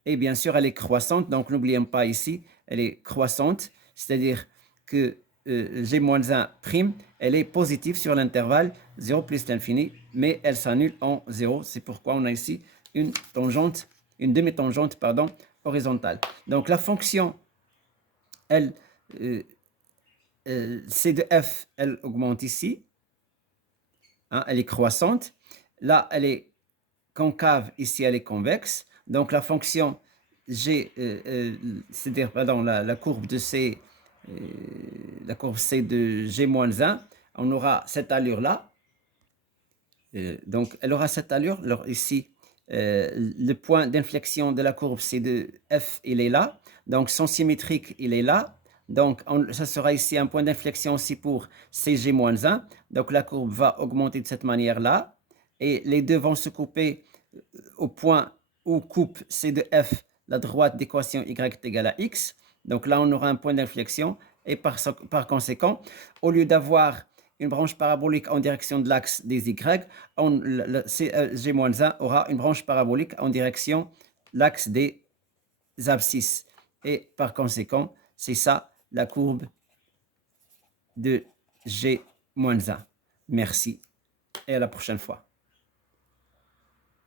Et bien sûr, elle est croissante, donc n'oublions pas ici, elle est croissante, c'est-à-dire que g-1', elle est positive sur l'intervalle 0 plus l'infini, mais elle s'annule en 0. C'est pourquoi on a ici une tangente, une demi-tangente, pardon, horizontale. Donc la fonction, C de f, elle augmente ici, elle est croissante. Là, elle est concave, ici elle est convexe. Donc la fonction G, c'est-à-dire la courbe de C, la courbe C de G-1, on aura cette allure-là. Donc elle aura cette allure. Alors ici, le point d'inflexion de la courbe C de F, il est là. Donc son symétrique, il est là. Donc ça sera ici un point d'inflexion aussi pour CG-1. Donc la courbe va augmenter de cette manière-là. Et les deux vont se couper au point où coupe C de F la droite d'équation y est égale à x. Donc là, on aura un point d'inflexion et par conséquent, au lieu d'avoir une branche parabolique en direction de l'axe des y, G-1 aura une branche parabolique en direction de l'axe des abscisses. Et par conséquent, c'est ça la courbe de G-1. Merci et à la prochaine fois.